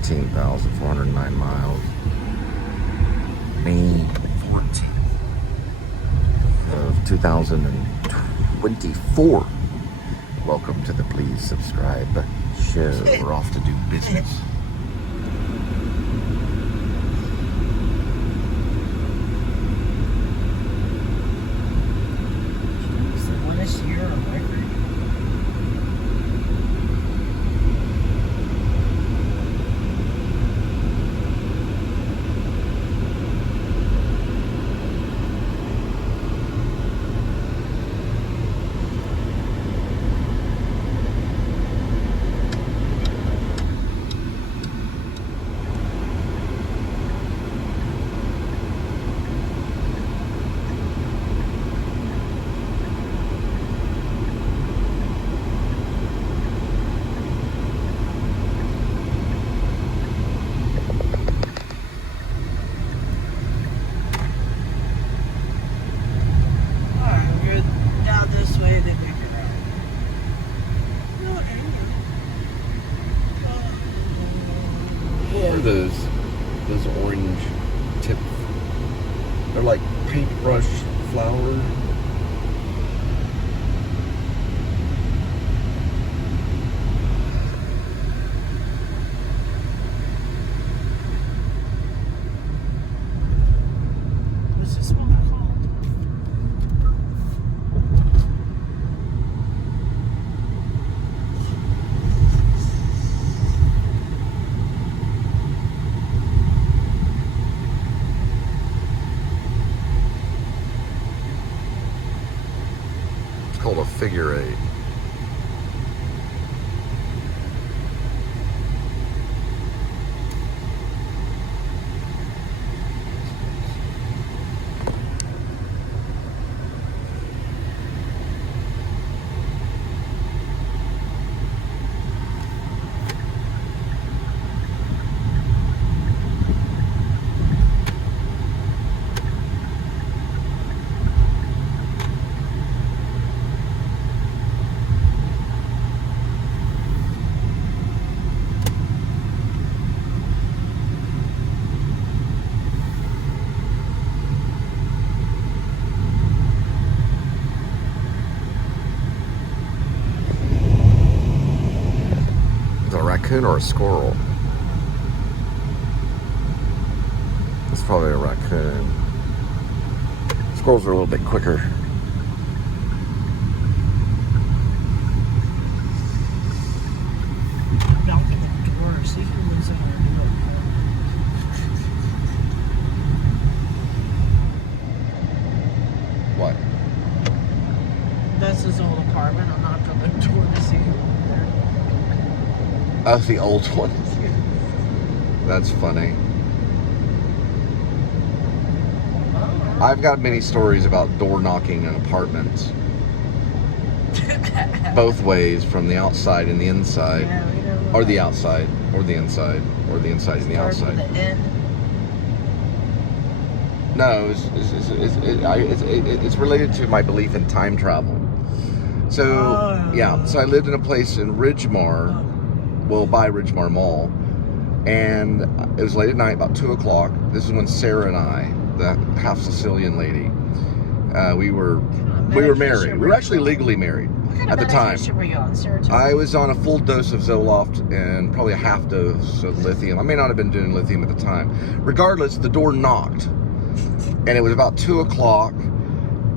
18,409 miles. May 14th of 2024. Welcome to the Please Subscribe show. We're off to do business. Those orange tip, they're like paintbrush flowers. What's this one called? Called a figure eight. A raccoon or a squirrel? It's probably a raccoon. Squirrels are a little bit quicker. I'm knocking at the door. See who lives in our door. What? That's his old apartment. I'm knocking on the door to see who lives there. Oh, the old one. That's funny. I've got many stories about door knocking in apartments. Both ways, from the outside and the inside. Yeah, we know Or the outside, or the inside, or the inside and the Starts with outside. the N. No, it's related to my belief in time travel. So, yeah, so I lived in a place in Ridgemar, well, by Ridgemar Mall, and it was late at night, about 2 o'clock. This is when Sarah and I, the half Sicilian lady, we were married. We were actually legally married at the time. What were you on, serotonin? I was on a full dose of Zoloft and probably a half dose of lithium. I may not have been doing lithium at the time. Regardless, the door knocked, and it was about 2 o'clock.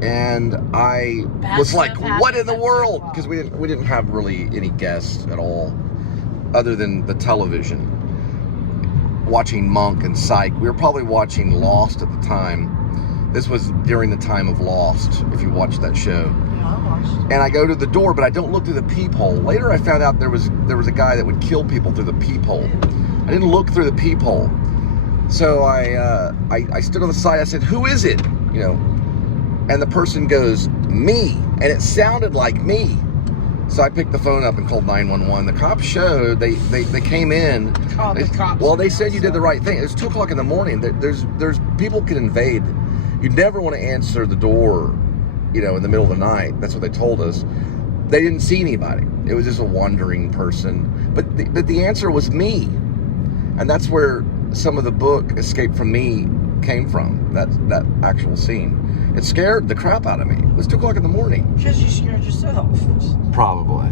And I was like, "What in the world?" Because we didn't have really any guests at all, other than the television. Watching Monk and Psych. We were probably watching Lost at the time. This was during the time of Lost, if you watched that show. Yeah, I watched. And I go to the door, but I don't look through the peephole. Later, I found out there was a guy that would kill people through the peephole. I didn't look through the peephole, so I stood on the side. I said, "Who is it?" You know. And the person goes, "Me," and it sounded like me. So I picked the phone up and called 911. The cops showed, they came in. Oh, the cops. Well, they said you did the right thing. It's 2 o'clock in the morning. There's people can invade. You never want to answer the door, you know, in the middle of the night. That's what they told us. They didn't see anybody. It was just a wandering person. But the answer was me. And that's where some of the book Escape from Me came from, that actual scene. It scared the crap out of me. It was 2 o'clock in the morning. Because you scared yourself. Probably.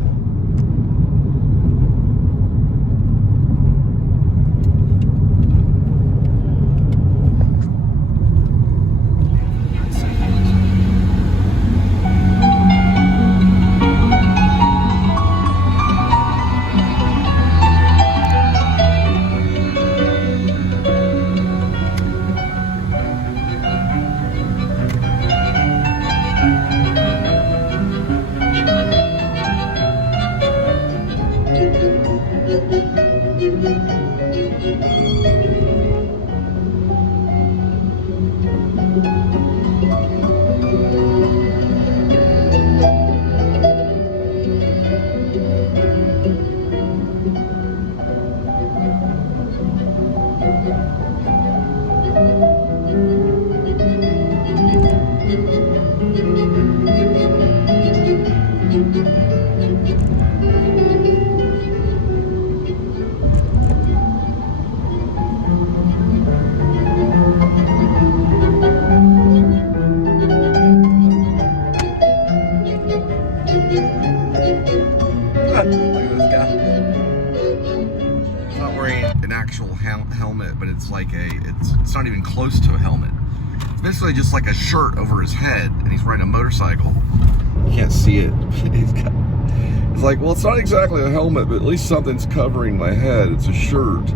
Look at this guy. He's not wearing an actual helmet, but it's like it's not even close to a helmet. It's basically just like a shirt over his head, and he's riding a motorcycle. You can't see it. It's like, well, it's not exactly a helmet, but at least something's covering my head. It's a shirt.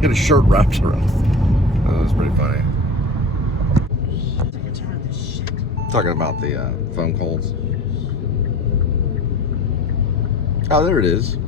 Get a shirt wrapped around. Oh, that's pretty funny. Talking about the foam coals. Oh, there it is.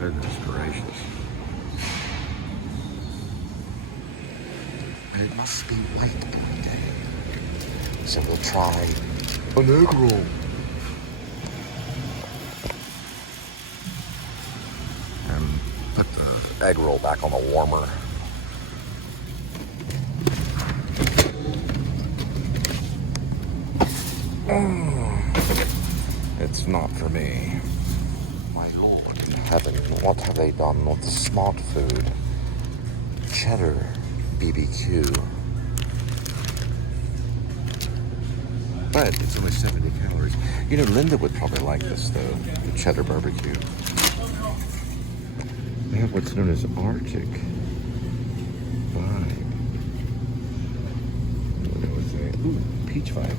Goodness gracious. And it must be white every day. So we'll try an egg roll. And put the egg roll back on the warmer. It's not for me. My Lord in heaven, what have they done with the smart food? Cheddar BBQ. But it's only 70 calories. You know, Linda would probably like this though, the cheddar barbecue. They have what's known as Arctic vibe. What was it? Ooh, peach vibe.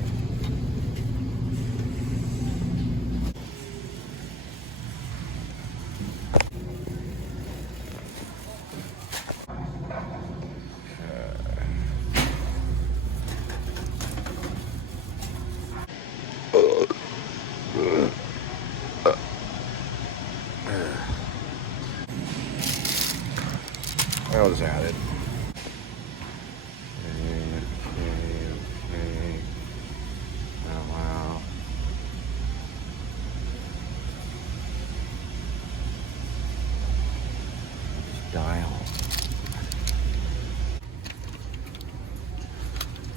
That was added. Okay. Oh, wow. Just dial.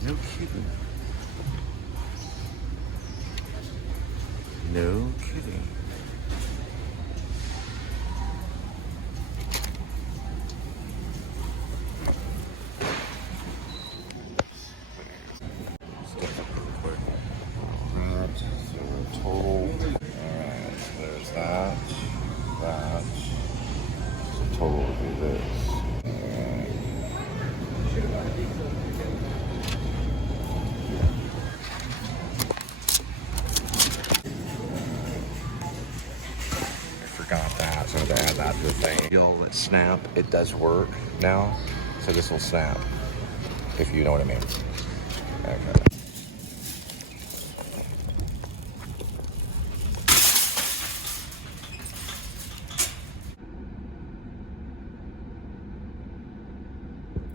No kidding. No kidding. Total would be this. Y'all, that snap, it does work now. So this will snap, if you know what I mean. Okay.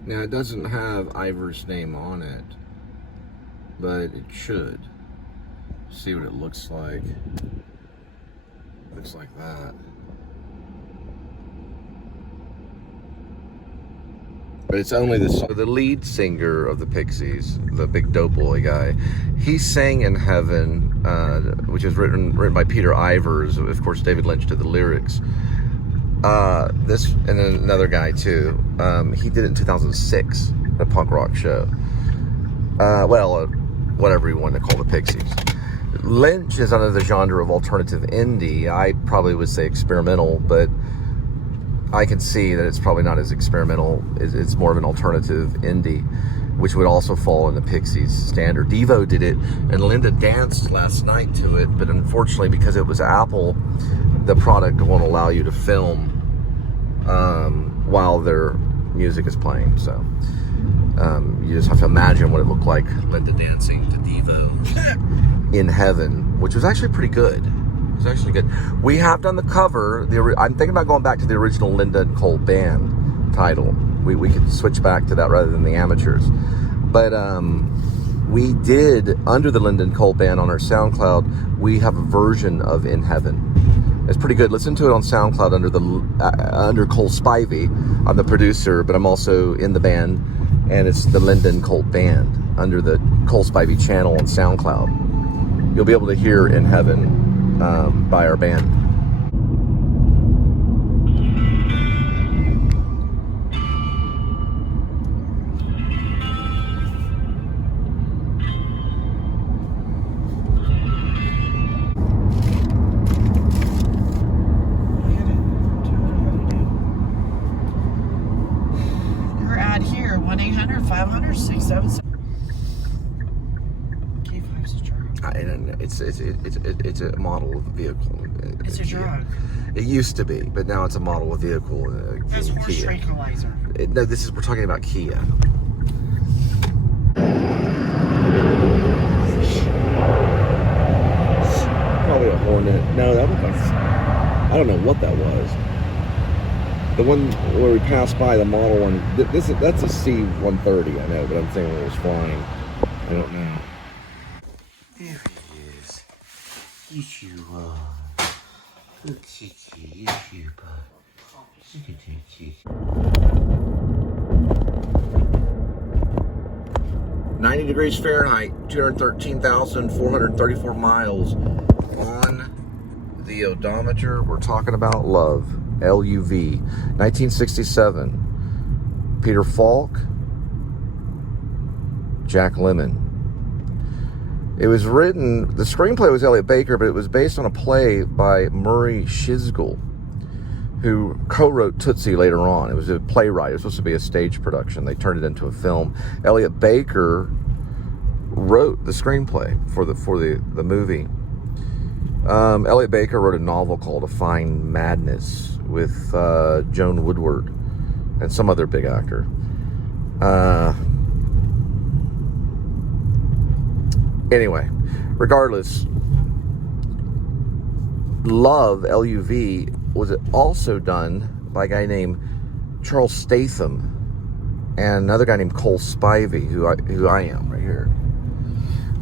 Now it doesn't have Ivor's name on it, but it should. See what it looks like. Looks like that. But it's only the lead singer of the Pixies, the big dope boy guy. He sang In Heaven, which is written by Peter Ivers. Of course, David Lynch did the lyrics. This and then another guy too. He did it in 2006, a punk rock show. Whatever you want to call the Pixies. Lynch is under the genre of alternative indie. I probably would say experimental, but I can see that it's probably not as experimental. It's more of an alternative indie, which would also fall in the Pixies standard. Devo did it, and Linda danced last night to it, but unfortunately, because it was Apple, the product won't allow you to film while their music is playing. So you just have to imagine what it looked like, Linda dancing to Devo In Heaven, which was actually pretty good. It was actually good. We have done the cover. I'm thinking about going back to the original Linda and Cole band title. We could switch back to that rather than the Amateurs. But we did, under the Linda and Cole band on our SoundCloud, we have a version of In Heaven. It's pretty good. Listen to it on SoundCloud under Cole Spivey. I'm the producer, but I'm also in the band, and it's the Linda and Cole band under the Cole Spivey channel on SoundCloud. You'll be able to hear In Heaven by our band. Your ad here, 1-800-500-6777. It's a model of a vehicle. It's a drug. It used to be, but now it's a model of vehicle. That's horse Kia. tranquilizer. No, we're talking about Kia. Probably a Hornet. No, that was I don't know what that was. The one where we passed by, the model one. That's a C-130, I know, but I'm saying it was flying. I don't know. There he is. Yes, you are. Look, Kiki. Yes, you are. Look at that, Kiki. 90 degrees Fahrenheit, 213,434 miles on the odometer. We're talking about Love, LUV, 1967. Peter Falk, Jack Lemmon. It was written, the screenplay was Elliot Baker, but it was based on a play by Murray Shizgel, who co-wrote Tootsie later on. It was a playwright. It was supposed to be a stage production. They turned it into a film. Elliot Baker wrote the screenplay for the movie. Elliot Baker wrote a novel called A Fine Madness with Joan Woodward and some other big actor. Anyway, regardless, Love, L-U-V, was also done by a guy named Charles Statham and another guy named Cole Spivey, who I am right here.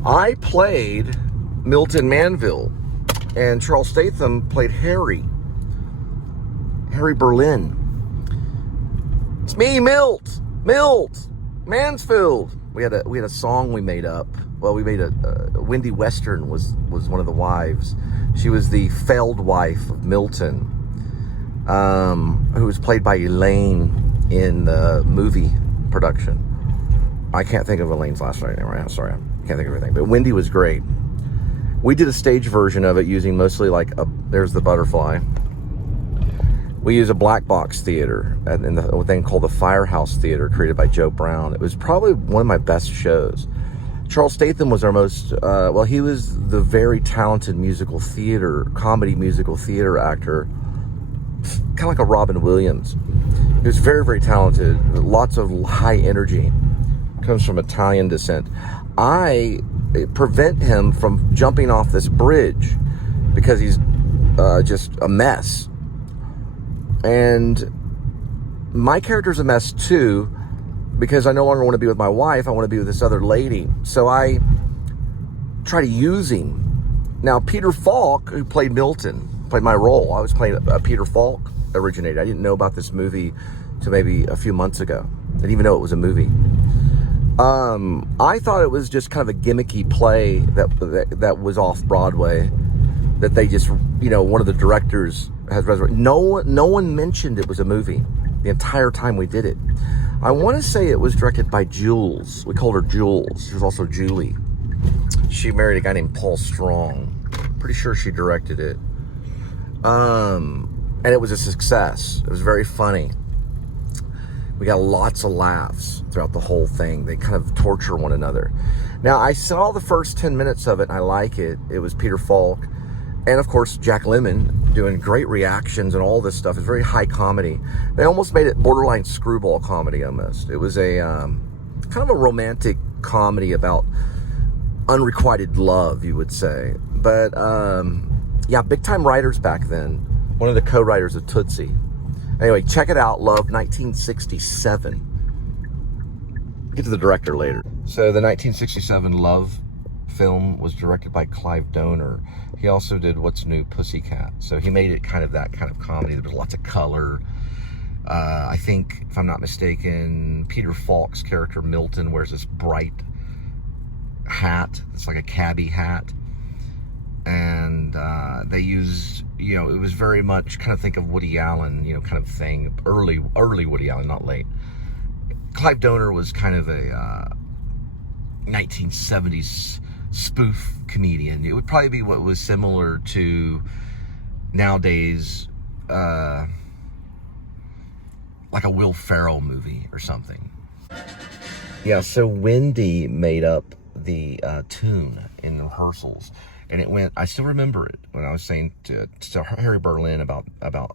I played Milton Manville, and Charles Statham played Harry Berlin. It's me, Milt Mansfield. We had a song we made up. Well, we made a Wendy Western was one of the wives. She was the failed wife of Milton, who was played by Elaine in the movie production. I can't think of Elaine's last name right now. Sorry, I can't think of everything. But Wendy was great. We did a stage version of it using mostly there's the butterfly. We use a black box theater in the thing called the Firehouse Theater, created by Joe Brown. It was probably one of my best shows. Charles Statham was our most, he was the very talented comedy musical theater actor kind of like a Robin Williams. He was very, very talented, lots of high energy, comes from Italian descent. I prevent him from jumping off this bridge because he's just a mess. And my character's a mess too, because I no longer want to be with my wife. I want to be with this other lady. So I try to use him. Now, Peter Falk, who played Milton, played my role. I was playing Peter Falk originated. I didn't know about this movie till maybe a few months ago. I didn't even know it was a movie. I thought it was just kind of a gimmicky play that was off Broadway, that they just, you know, one of the directors has resurrected. No one mentioned it was a movie the entire time we did it. I want to say it was directed by Jules. We called her Jules. She was also Julie. She married a guy named Paul Strong. Pretty sure she directed it. And it was a success. It was very funny. We got lots of laughs throughout the whole thing. They kind of torture one another. Now, I saw the first 10 minutes of it, and I like it. It was Peter Falk. And, of course, Jack Lemmon doing great reactions and all this stuff. It's very high comedy. They almost made it borderline screwball comedy, almost. It was a kind of a romantic comedy about unrequited love, you would say. But, yeah, big-time writers back then. One of the co-writers of Tootsie. Anyway, check it out, LUV 1967. Get to the director later. So the 1967 LUV film was directed by Clive Donor. He also did What's New, Pussycat. So he made it kind of that kind of comedy. There was lots of color. I think, if I'm not mistaken, Peter Falk's character Milton wears this bright hat. It's like a cabbie hat. And they used, you know, it was very much kind of think of Woody Allen, you know, kind of thing. Early Woody Allen, not late. Clive Donor was kind of a 1970s spoof comedian. It would probably be what was similar to nowadays, like a Will Ferrell movie or something. Yeah, so Wendy made up the tune in rehearsals. And it went, I still remember it when I was saying to Harry Berlin about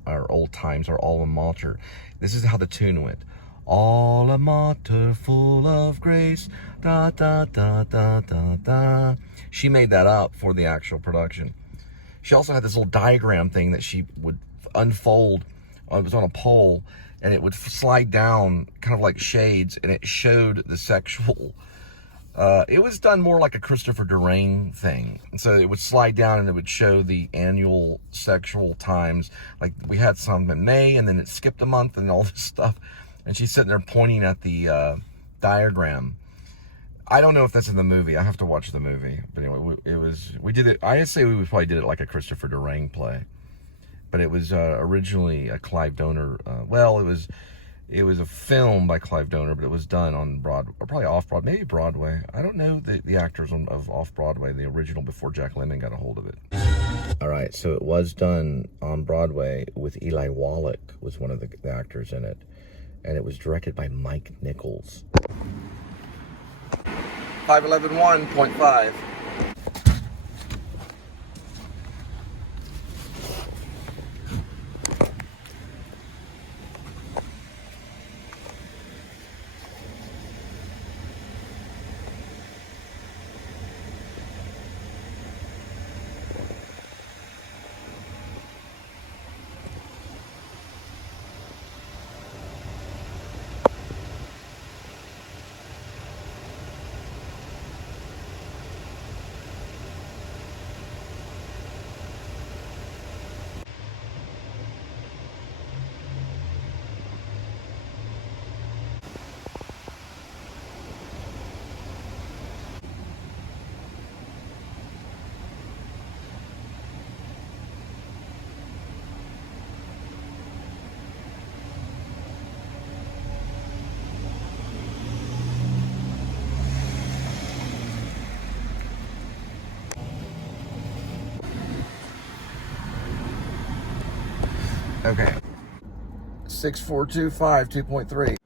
our old times, our alma mater. This is how the tune went. Alma mater full of grace, da da da da da da. She made that up for the actual production. She also had this little diagram thing that she would unfold. It was on a pole, and it would slide down kind of like shades, and it showed the sexual. It was done more like a Christopher Durang thing. And so it would slide down and it would show the annual sexual times. Like we had some in May, and then it skipped a month and all this stuff. And she's sitting there pointing at the diagram. I don't know if that's in the movie. I have to watch the movie. But anyway, we did it. I say we probably did it like a Christopher Durang play. But it was originally a Clive Donor. It was a film by Clive Donor, but it was done on Broadway, or probably off-Broadway, maybe Broadway. I don't know the actors of off-Broadway, the original, before Jack Lemmon got a hold of it. All right, so it was done on Broadway with Eli Wallach was one of the actors in it, and it was directed by Mike Nichols. 511.5. Okay. 6425, 2.3.